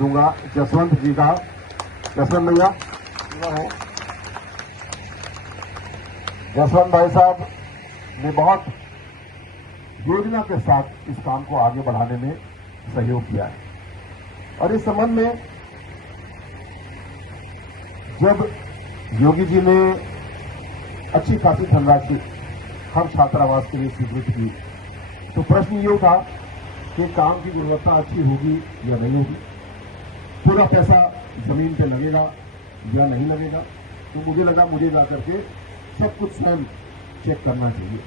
दूंगा जसवंत जी का। जसवंत भैया, जसवंत भाई साहब ने बहुत योजना के साथ इस काम को आगे बढ़ाने में सहयोग किया है। और इस संबंध में जब योगी जी ने अच्छी खासी धनराशि हर छात्रावास के लिए स्वीकृत की, तो प्रश्न ये उठा कि काम की गुणवत्ता अच्छी होगी या नहीं होगी, पूरा पैसा जमीन पे लगेगा या नहीं लगेगा। तो मुझे लगा मुझे जाकर के सब कुछ स्वयं चेक करना चाहिए,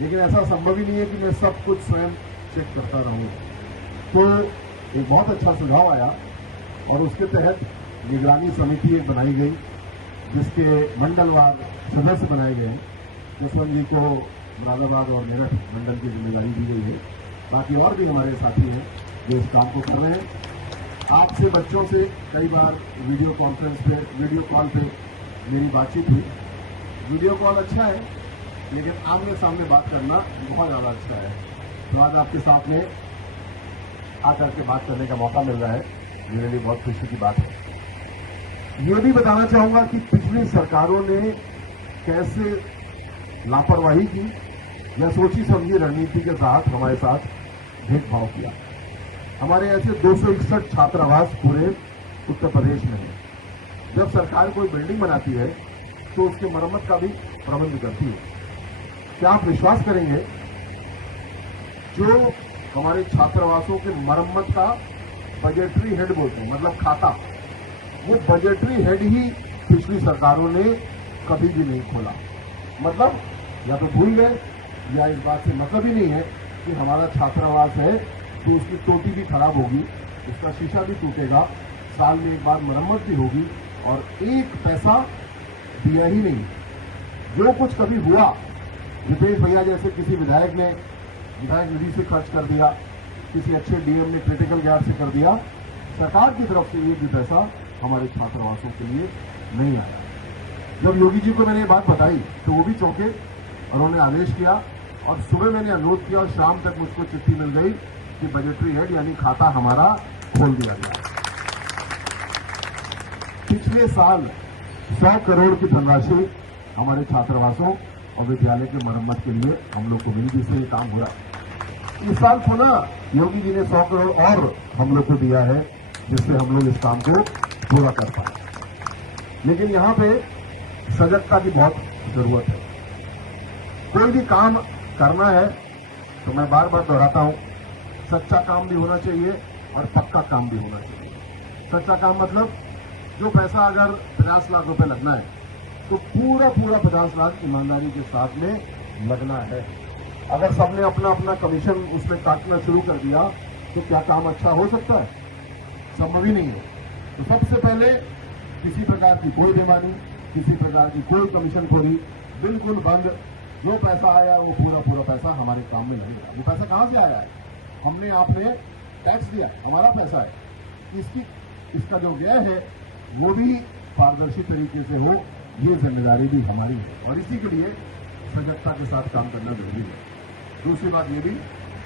लेकिन ऐसा संभव ही नहीं है कि मैं सब कुछ स्वयं चेक करता रहूं। तो एक बहुत अच्छा सुझाव आया और उसके तहत निगरानी समिति एक बनाई गई, जिसके मंडलवार सदस्य बनाए गए। जसवंत जी को मुरादाबाद और मेरठ मंडल की जिम्मेदारी दी गई है। बाकी और भी हमारे साथी हैं जो इस काम को कर रहे हैं। आपसे बच्चों से कई बार वीडियो कॉन्फ्रेंस पे, वीडियो कॉल पे मेरी बातचीत हुई। वीडियो कॉल अच्छा है, लेकिन आमने सामने बात करना बहुत ज़्यादा अच्छा है। तो आज आपके साथ में आकर के बात करने का मौका मिल रहा है, मेरे लिए बहुत खुशी की बात है। ये भी बताना चाहूंगा कि पिछली सरकारों ने कैसे लापरवाही की या सोची समझी रणनीति के साथ हमारे साथ भेदभाव किया। हमारे ऐसे 261 छात्रावास पूरे उत्तर प्रदेश में है। जब सरकार कोई बिल्डिंग बनाती है तो उसके मरम्मत का भी प्रबंध करती है। क्या आप विश्वास करेंगे, जो हमारे छात्रावासों के मरम्मत का बजटरी हेड बोलते हैं, मतलब खाता, वो बजटरी हेड ही पिछली सरकारों ने कभी भी नहीं खोला। मतलब या तो भूल गए या इस बात से मतलब ही नहीं है कि हमारा छात्रावास है तो उसकी टोटी भी खराब होगी, उसका शीशा भी टूटेगा, साल में एक बार मरम्मत भी होगी, और एक पैसा दिया ही नहीं। जो कुछ कभी हुआ, रितेश भैया जैसे किसी विधायक ने विधायक निधि से खर्च कर दिया, किसी अच्छे डीएम ने क्रिटिकल गैप से कर दिया, सरकार की तरफ से एक भी पैसा हमारे छात्रावासों के लिए नहीं आया। जब योगी जी को मैंने ये बात बताई तो वो भी चौंके, उन्होंने आदेश किया और सुबह मैंने अनुरोध किया और शाम तक मुझको चिट्ठी मिल गई कि बजटरी हेड यानी खाता हमारा खोल दिया गया। पिछले साल 100 करोड़ की धनराशि हमारे छात्रावासों और विद्यालय के मरम्मत के लिए हम लोग को मिली, जिससे ये काम हुआ। इस साल पुनः योगी जी ने 100 करोड़ और हम लोग को दिया है, जिससे हम लोग इस काम को पूरा कर पाए। लेकिन यहाँ पे सजगता की बहुत जरूरत है। कोई भी काम करना है तो मैं बार बार दोहराता हूं, सच्चा काम भी होना चाहिए और पक्का काम भी होना चाहिए। सच्चा काम मतलब जो पैसा अगर 50 लाख रुपए लगना है तो पूरा 50 लाख ईमानदारी के साथ में लगना है। अगर सबने अपना अपना कमीशन उसमें काटना शुरू कर दिया तो क्या काम अच्छा हो सकता है? संभव ही नहीं है। तो सबसे पहले किसी प्रकार की कोई बेईमानी, किसी प्रकार की कोई कमीशन खोरी बिल्कुल बंद। जो पैसा आया वो पूरा पैसा हमारे काम में लगेगा। वो पैसा कहां से आया है? हमने आपने टैक्स दिया, हमारा पैसा है। इसका जो व्यय है वो भी पारदर्शी तरीके से हो, ये जिम्मेदारी भी हमारी है और इसी के लिए सजगता के साथ काम करना जरूरी है। दूसरी बात ये भी